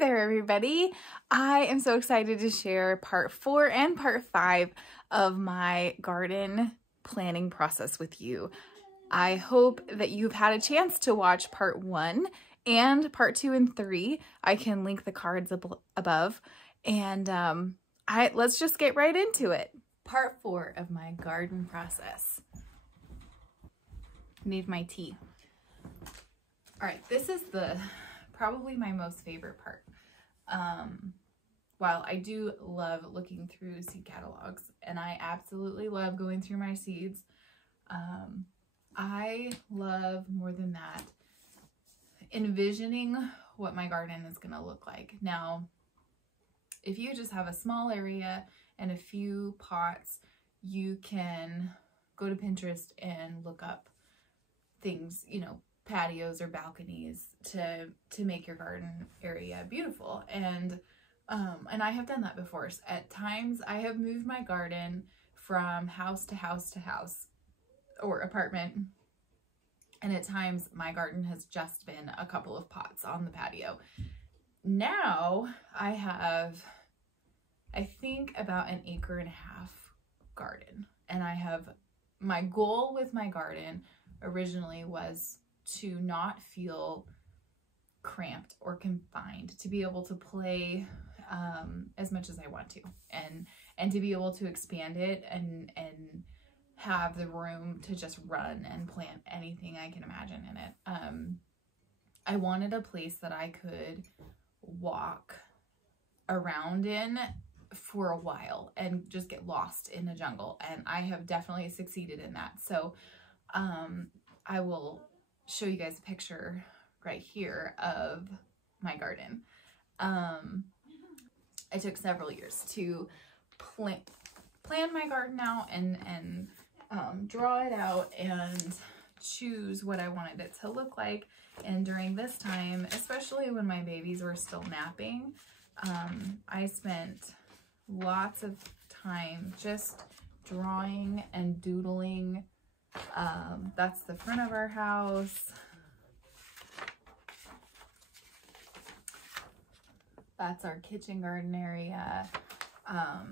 there, everybody. I am so excited to share part 4 and part 5 of my garden planning process with you. I hope that you've had a chance to watch part 1 and part 2 and 3. I can link the cards above. And let's just get right into it. Part 4 of my garden process. Need my tea. All right, this is probably my most favorite part. While I do love looking through seed catalogs and I absolutely love going through my seeds, I love more than that envisioning what my garden is going to look like. Now, if you just have a small area and a few pots, you can go to Pinterest and look up things, you know, patios or balconies to make your garden area beautiful. And I have done that before. At times I have moved my garden from house to house to house or apartment, and at times my garden has just been a couple of pots on the patio. Now I have, I think, about 1.5 acres garden, and my goal with my garden originally was to not feel cramped or confined, to be able to play as much as I want to, and to be able to expand it and have the room to just run and plant anything I can imagine in it. I wanted a place that I could walk around in for a while and just get lost in the jungle, and I have definitely succeeded in that. So I will show you guys a picture right here of my garden. I took several years to plan my garden out and draw it out and choose what I wanted it to look like. And during this time, especially when my babies were still napping, I spent lots of time just drawing and doodling. That's the front of our house. That's our kitchen garden area.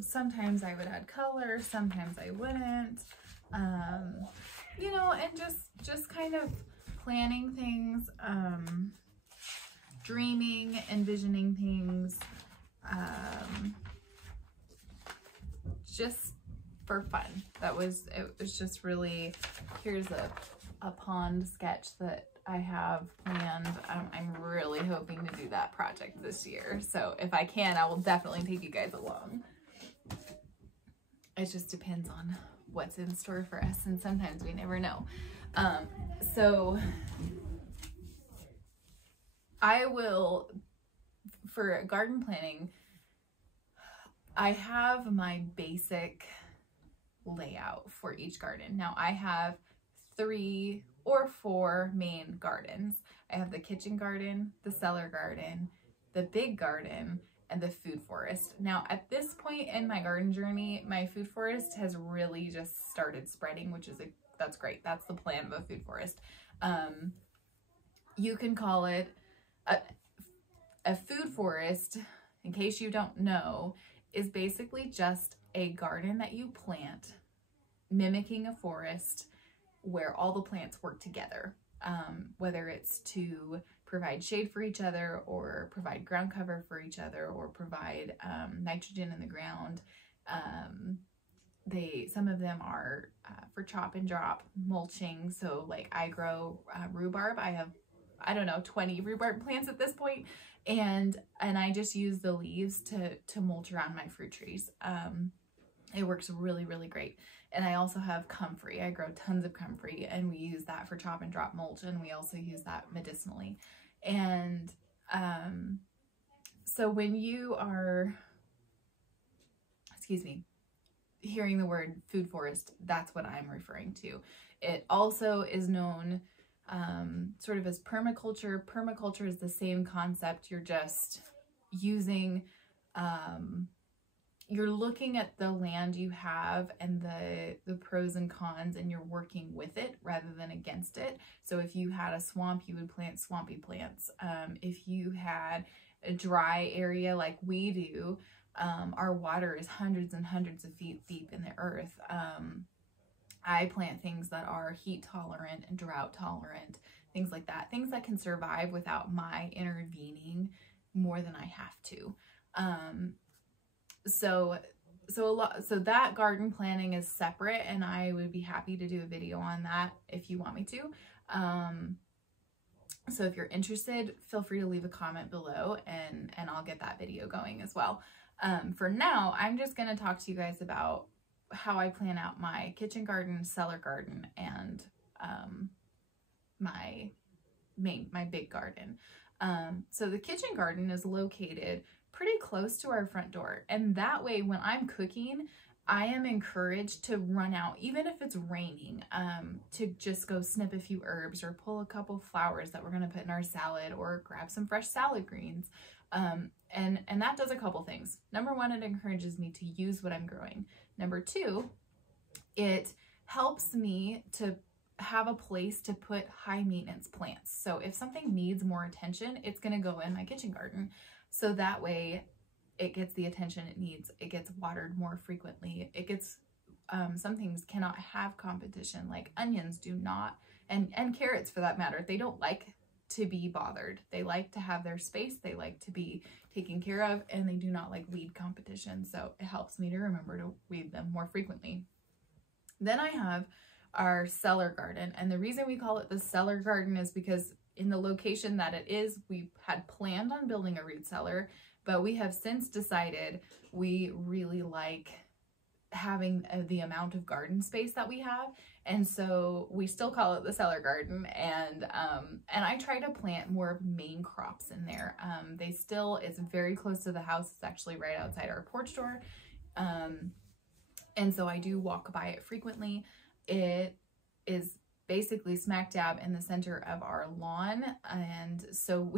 Sometimes I would add color, sometimes I wouldn't. You know, and just kind of planning things, dreaming, envisioning things, just for fun. It was just really, here's a pond sketch that I have planned. I'm really hoping to do that project this year. So if I can, I will definitely take you guys along. It just depends on what's in store for us, and sometimes we never know. So I will, for garden planning, I have my basic layout for each garden. Now I have 3 or 4 main gardens. I have the kitchen garden, the cellar garden, the big garden, and the food forest. Now at this point in my garden journey, my food forest has really just started spreading, which is that's great. That's the plan of a food forest. You can call it a food forest, in case you don't know, is basically just a garden that you plant mimicking a forest, where all the plants work together, whether it's to provide shade for each other or provide ground cover for each other or provide nitrogen in the ground. Some of them are for chop and drop mulching. So like I grow rhubarb. I have, I don't know, 20 rhubarb plants at this point, and I just use the leaves to mulch around my fruit trees. It works really, really great. And I also have comfrey. I grow tons of comfrey, and we use that for chop and drop mulch, and we also use that medicinally. And so when you are, hearing the word food forest, that's what I'm referring to. It also is known sort of as permaculture. Permaculture is the same concept. You're just using, you're looking at the land you have and the pros and cons, and you're working with it rather than against it. So if you had a swamp, you would plant swampy plants. If you had a dry area like we do, our water is hundreds and hundreds of feet deep in the earth. I plant things that are heat tolerant and drought tolerant, things like that, things that can survive without my intervening more than I have to. So that garden planning is separate, and I would be happy to do a video on that if you want me to. So if you're interested, feel free to leave a comment below, and I'll get that video going as well. For now, I'm just going to talk to you guys about how I plan out my kitchen garden, cellar garden, and my big garden. So the kitchen garden is located pretty close to our front door, and that way when I'm cooking, I am encouraged to run out, even if it's raining, to just go snip a few herbs or pull a couple flowers that we're going to put in our salad, or grab some fresh salad greens. And that does a couple things. Number one, it encourages me to use what I'm growing. Number two, it helps me to have a place to put high maintenance plants. So if something needs more attention, it's going to go in my kitchen garden. So that way it gets the attention it needs. It gets watered more frequently. It gets, some things cannot have competition, like onions do not, and carrots for that matter. They don't like to be bothered. They like to have their space. They like to be taken care of, and they do not like weed competition. So it helps me to remember to weed them more frequently. Then I have our cellar garden, and the reason we call it the cellar garden is because in the location that it is, we had planned on building a root cellar, but we have since decided we really like having the amount of garden space that we have, and so we still call it the cellar garden. And I try to plant more main crops in there. It's very close to the house. It's actually right outside our porch door, and so I do walk by it frequently. It is basically smack dab in the center of our lawn, and so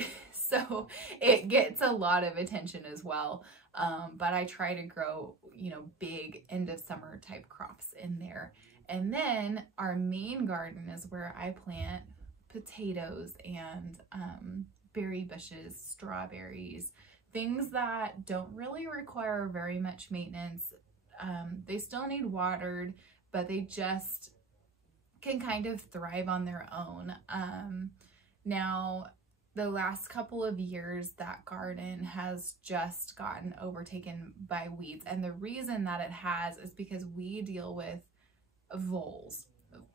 it gets a lot of attention as well. But I try to grow, big end of summer type crops in there. And then our main garden is where I plant potatoes and berry bushes, strawberries, things that don't really require very much maintenance. They still need watered, but they just can kind of thrive on their own. Now, the last couple of years, that garden has just gotten overtaken by weeds. And the reason that it has is because we deal with voles,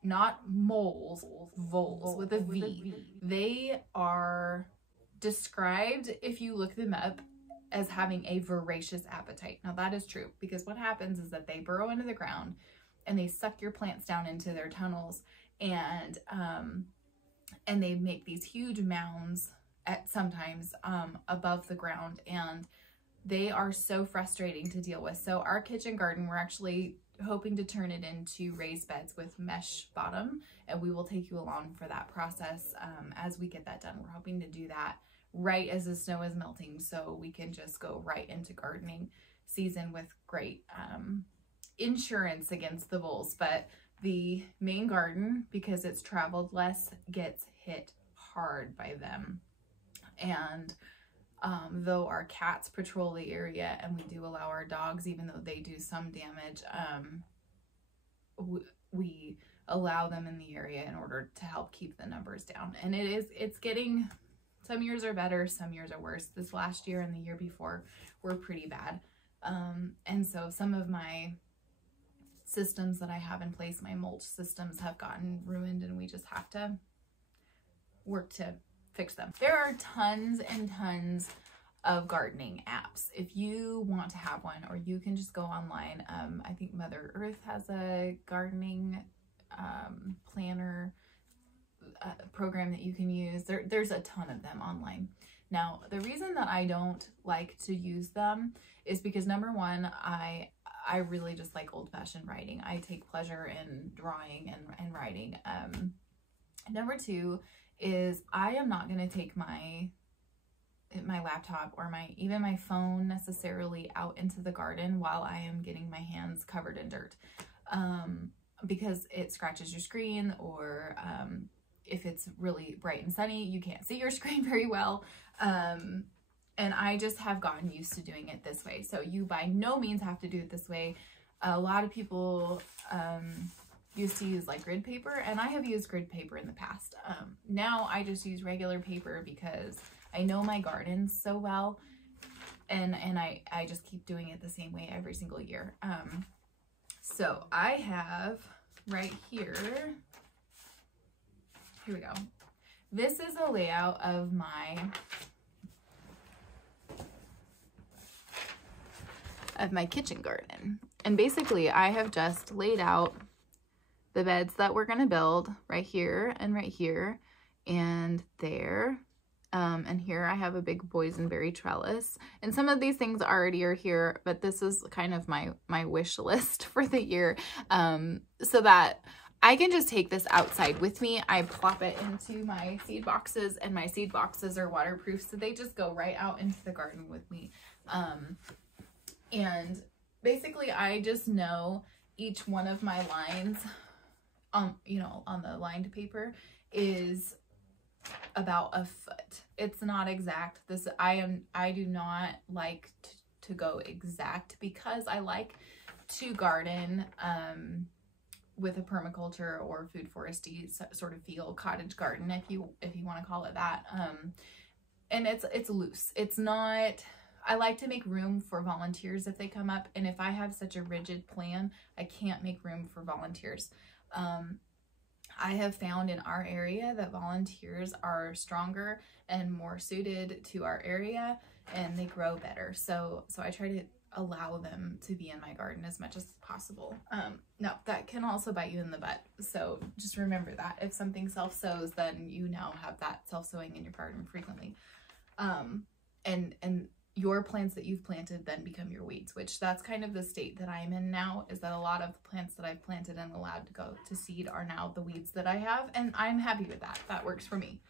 not moles, voles with a V. They are described, if you look them up, as having a voracious appetite. Now that is true, because what happens is that they burrow into the ground and they suck your plants down into their tunnels, and they make these huge mounds sometimes above the ground, and they are so frustrating to deal with. So our kitchen garden, we're actually hoping to turn it into raised beds with mesh bottom, and we will take you along for that process as we get that done. We're hoping to do that right as the snow is melting, so we can just go right into gardening season with great insurance against the voles. But the main garden, because it's traveled less, gets hit hard by them. And though our cats patrol the area and we do allow our dogs, even though they do some damage, we allow them in the area in order to help keep the numbers down. And it's getting, some years are better, some years are worse. This last year and the year before were pretty bad. And so some of my systems that I have in place, my mulch systems, have gotten ruined, and we just have to work to fix them. There are tons and tons of gardening apps. If you want to have one, or you can just go online. I think Mother Earth has a gardening planner program that you can use. There's a ton of them online. Now, the reason that I don't like to use them is because, number one, I really just like old-fashioned writing. I take pleasure in drawing and writing. Number two is I am not going to take my laptop or even my phone necessarily out into the garden while I am getting my hands covered in dirt, because it scratches your screen, or if it's really bright and sunny, you can't see your screen very well. And And I just have gotten used to doing it this way. So you by no means have to do it this way. A lot of people used to use like grid paper, and I have used grid paper in the past. Now I just use regular paper because I know my gardens so well, and I just keep doing it the same way every single year. So I have right here we go. This is a layout of my kitchen garden. And basically I have just laid out the beds that we're going to build right here and there. And here I have a big boysenberry trellis. And some of these things already are here, but this is kind of my wish list for the year. So that I can just take this outside with me. I plop it into my seed boxes, and my seed boxes are waterproof, so they just go right out into the garden with me. And basically I just know each one of my lines, you know, on the lined paper is about a foot. It's not exact. I do not like to go exact because I like to garden with a permaculture or food foresty sort of feel, cottage garden if you want to call it that. And it's loose. It's not, I like to make room for volunteers if they come up, and if I have such a rigid plan, I can't make room for volunteers. I have found in our area that volunteers are stronger and more suited to our area, and they grow better. So I try to allow them to be in my garden as much as possible. No, that can also bite you in the butt. So just remember that if something self-sows, then you now have that self-sowing in your garden frequently. And your plants that you've planted then become your weeds, which that's kind of the state that I'm in now, is that a lot of the plants that I've planted and allowed to go to seed are now the weeds that I have, and I'm happy with that. That works for me.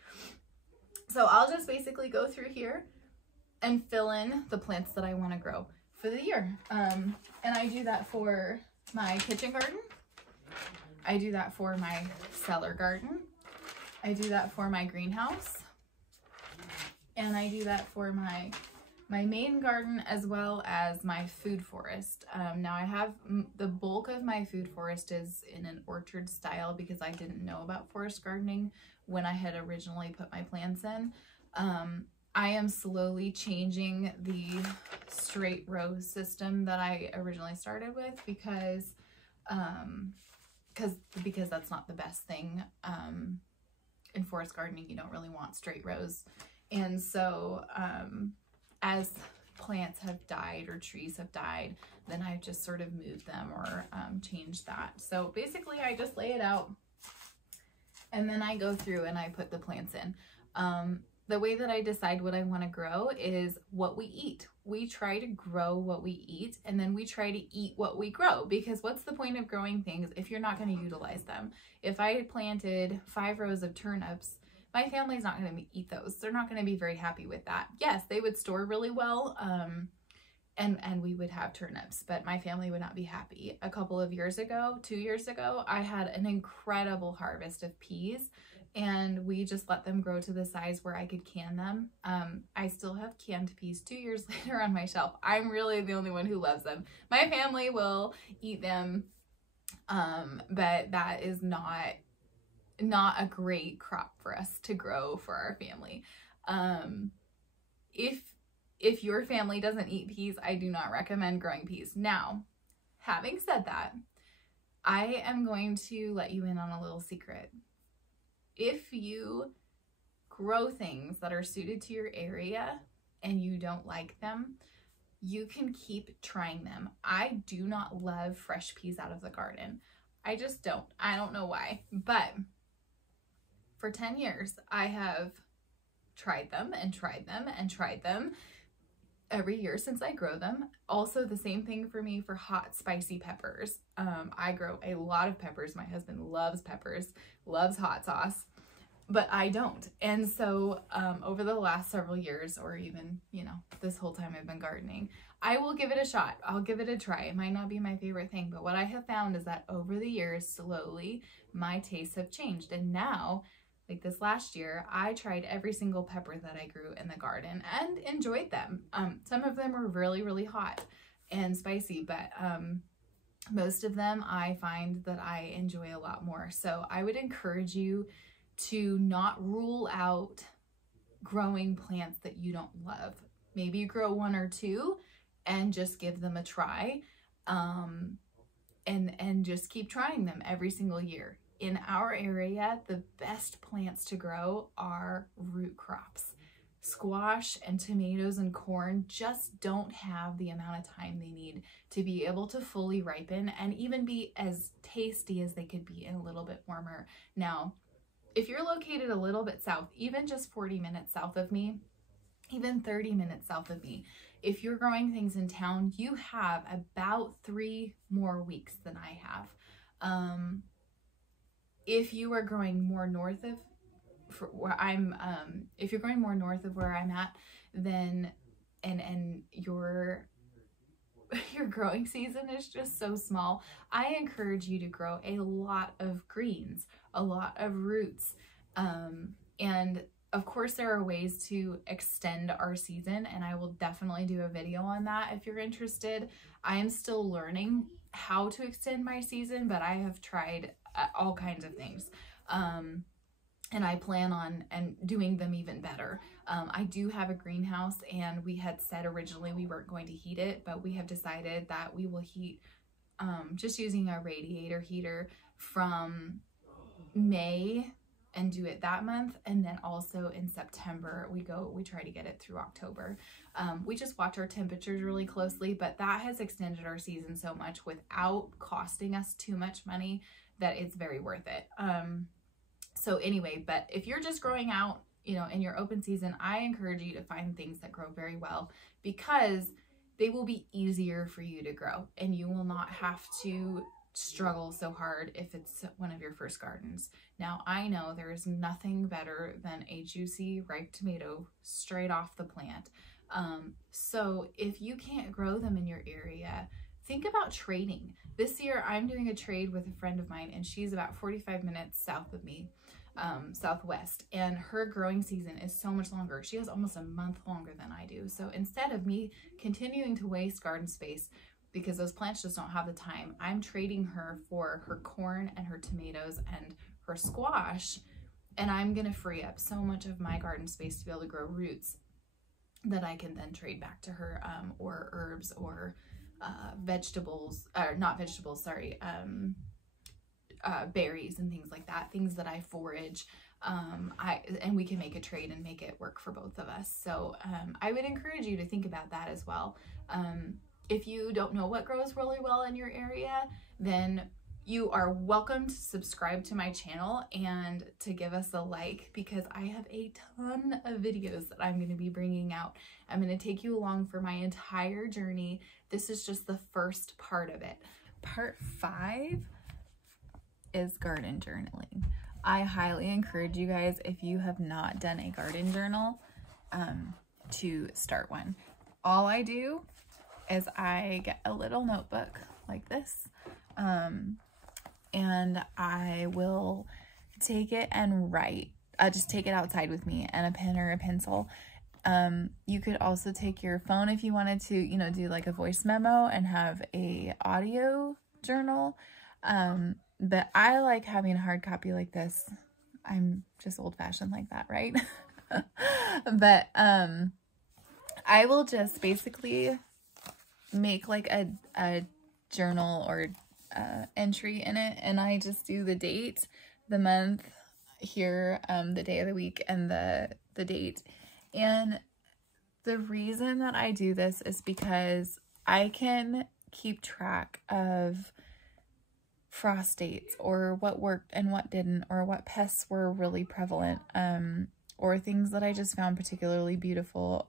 So I'll just basically go through here and fill in the plants that I want to grow for the year. And I do that for my kitchen garden. I do that for my cellar garden. I do that for my greenhouse. And I do that for my main garden as well as my food forest. Now I have the bulk of my food forest is in an orchard style because I didn't know about forest gardening when I had originally put my plants in. I am slowly changing the straight row system that I originally started with because that's not the best thing. In forest gardening, you don't really want straight rows. And so as plants have died or trees have died, then I've just sort of moved them or changed that. So basically I just lay it out and then I go through and I put the plants in. The way that I decide what I want to grow is what we eat. We try to grow what we eat, and then we try to eat what we grow, because what's the point of growing things if you're not going to utilize them? If I had planted 5 rows of turnips, my family's not going to eat those. They're not going to be very happy with that. Yes, they would store really well, and we would have turnips, but my family would not be happy. A couple of years ago, 2 years ago, I had an incredible harvest of peas, and we just let them grow to the size where I could can them. I still have canned peas 2 years later on my shelf. I'm really the only one who loves them. My family will eat them, but that is not a great crop for us to grow for our family. If your family doesn't eat peas, I do not recommend growing peas. Now, having said that, I am going to let you in on a little secret. If you grow things that are suited to your area and you don't like them, you can keep trying them. I do not love fresh peas out of the garden. I just don't. I don't know why, but for 10 years, I have tried them and tried them and tried them every year since I grow them. Also, the same thing for me for hot, spicy peppers. I grow a lot of peppers. My husband loves peppers, loves hot sauce, but I don't. And so over the last several years, or even, you know, this whole time I've been gardening, I will give it a shot. I'll give it a try. It might not be my favorite thing, but what I have found is that over the years, slowly, my tastes have changed. And now Like this last year, I tried every single pepper that I grew in the garden and enjoyed them. Some of them were really, really hot and spicy, but most of them I find that I enjoy a lot more. So I would encourage you to not rule out growing plants that you don't love. Maybe you grow one or two and just give them a try, and just keep trying them every single year. In our area, the best plants to grow are root crops. Squash and tomatoes and corn just don't have the amount of time they need to be able to fully ripen and even be as tasty as they could be in a little bit warmer. Now, if you're located a little bit south, even just 40 minutes south of me, even 30 minutes south of me, if you're growing things in town, you have about 3 more weeks than I have. If you are growing more north of where I'm, if you're going more north of where I'm at, then, and your growing season is just so small, I encourage you to grow a lot of greens, a lot of roots, and of course there are ways to extend our season, and I will definitely do a video on that if you're interested. I am still learning how to extend my season, but I have tried all kinds of things. And I plan on doing them even better. I do have a greenhouse, and we had said originally we weren't going to heat it, but we have decided that we will heat just using a radiator heater from May and do it that month, and then also in September we try to get it through October. We just watch our temperatures really closely, but that has extended our season so much without costing us too much money that it's very worth it. So anyway, but if you're just growing out, you know, in your open season, I encourage you to find things that grow very well, because they will be easier for you to grow and you will not have to struggle so hard if it's one of your first gardens. Now, I know there is nothing better than a juicy ripe tomato straight off the plant. So if you can't grow them in your area, think about trading. This year, I'm doing a trade with a friend of mine, and she's about 45 minutes south of me, southwest, and her growing season is so much longer. She has almost a month longer than I do. So instead of me continuing to waste garden space because those plants just don't have the time, I'm trading her for her corn and her tomatoes and her squash, and I'm gonna free up so much of my garden space to be able to grow roots that I can then trade back to her, or herbs, or vegetables, or not vegetables, sorry, berries and things like that, things that I forage, and we can make a trade and make it work for both of us. So I would encourage you to think about that as well. If you don't know what grows really well in your area, then you are welcome to subscribe to my channel and to give us a like, because I have a ton of videos that I'm going to be bringing out. I'm going to take you along for my entire journey. This is just the first part of it. Part 5 is garden journaling. I highly encourage you guys, if you have not done a garden journal, to start one. All I do is I get a little notebook like this, and I will take it and write. Just take it outside with me and a pen or a pencil. You could also take your phone if you wanted to, you know, do like a voice memo and have a audio journal. But I like having a hard copy like this. I'm just old-fashioned like that, right? But I will just basically make like a journal or entry in it, and I just do the date, the month here, the day of the week, and the date. And the reason that I do this is because I can keep track of frost dates, or what worked and what didn't, or what pests were really prevalent, or things that I just found particularly beautiful.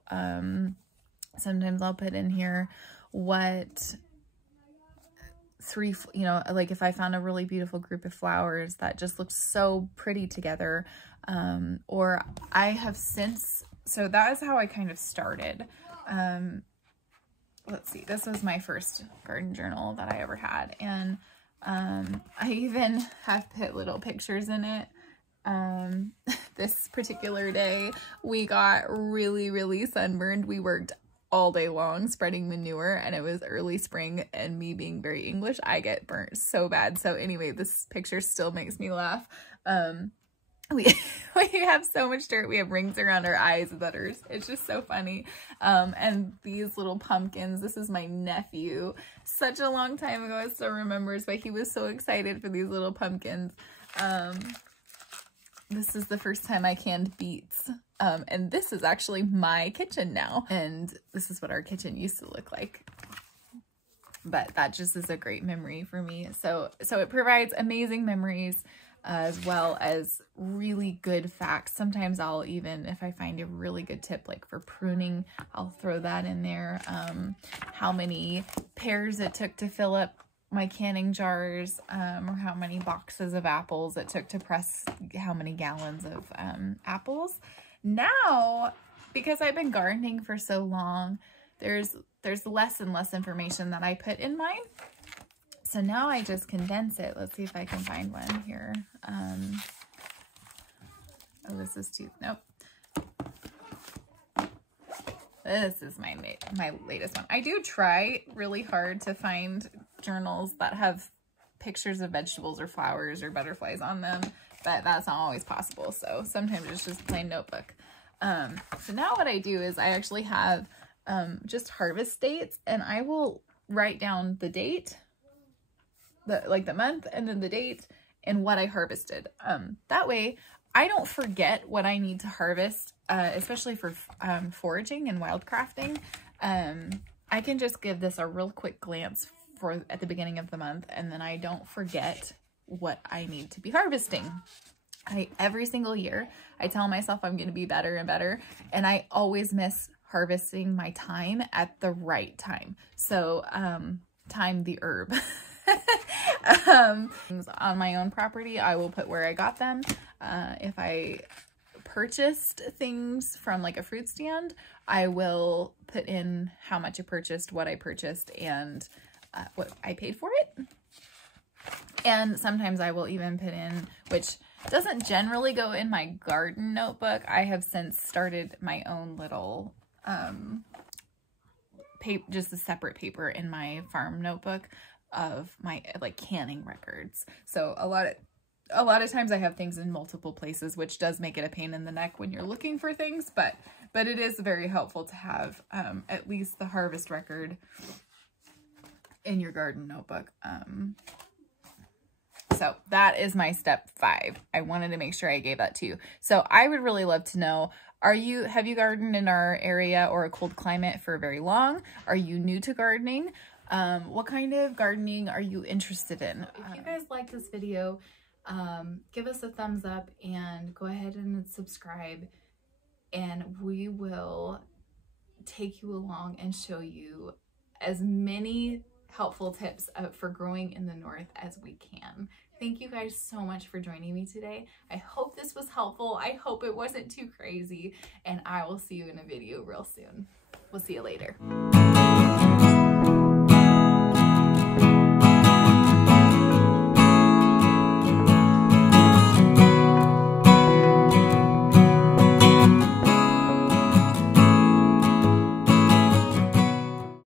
Sometimes I'll put in here what you know, like if I found a really beautiful group of flowers that just looked so pretty together, or I have since, so that is how I kind of started. Let's see, this was my first garden journal that I ever had, and I even have put little pictures in it This particular day we got really sunburned. We worked all day long spreading manure, and it was early spring, and me being very English, I get burnt so bad. So anyway, this picture still makes me laugh. We have so much dirt. We have rings around our eyes that are, it's just so funny. And these little pumpkins, this is my nephew. Such a long time ago, I still remembers, but he was so excited for these little pumpkins. This is the first time I canned beets. And this is actually my kitchen now. And this is what our kitchen used to look like. But that just is a great memory for me. So it provides amazing memories, as well as really good facts. Sometimes I'll even, if I find a really good tip, like for pruning, I'll throw that in there. How many pears it took to fill up my canning jars, or how many boxes of apples it took to press how many gallons of apples. Now, because I've been gardening for so long, there's less and less information that I put in mine. So now I just condense it. Let's see if I can find one here. Oh, this is too, nope. This is my latest one. I do try really hard to find journals that have pictures of vegetables or flowers or butterflies on them, but that's not always possible. So sometimes it's just plain notebook. So now what I do is I actually have just harvest dates, and I will write down the date, the month, and then the date and what I harvested. That way I don't forget what I need to harvest, especially for foraging and wildcrafting. I can just give this a real quick glance at the beginning of the month, and then I don't forget what I need to be harvesting. Every single year, I tell myself I'm going to be better and better, and I always miss harvesting my thyme at the right time. So, thyme the herb. On my own property, I will put where I got them. If I purchased things from like a fruit stand, I will put in how much I purchased, what I purchased, and what I paid for it. And sometimes I will even put in, which doesn't generally go in my garden notebook. I have since started my own little just a separate paper in my farm notebook of my like canning records. So a lot of times I have things in multiple places, which does make it a pain in the neck when you're looking for things, but it is very helpful to have at least the harvest record in your garden notebook. So that is my step 5. I wanted to make sure I gave that to you. So I would really love to know, have you gardened in our area or a cold climate for very long? Are you new to gardening? What kind of gardening are you interested in? If you guys like this video, give us a thumbs up and go ahead and subscribe, and we will take you along and show you as many helpful tips for growing in the north as we can. Thank you guys so much for joining me today. I hope this was helpful. I hope it wasn't too crazy, and I will see you in a video real soon. We'll see you later.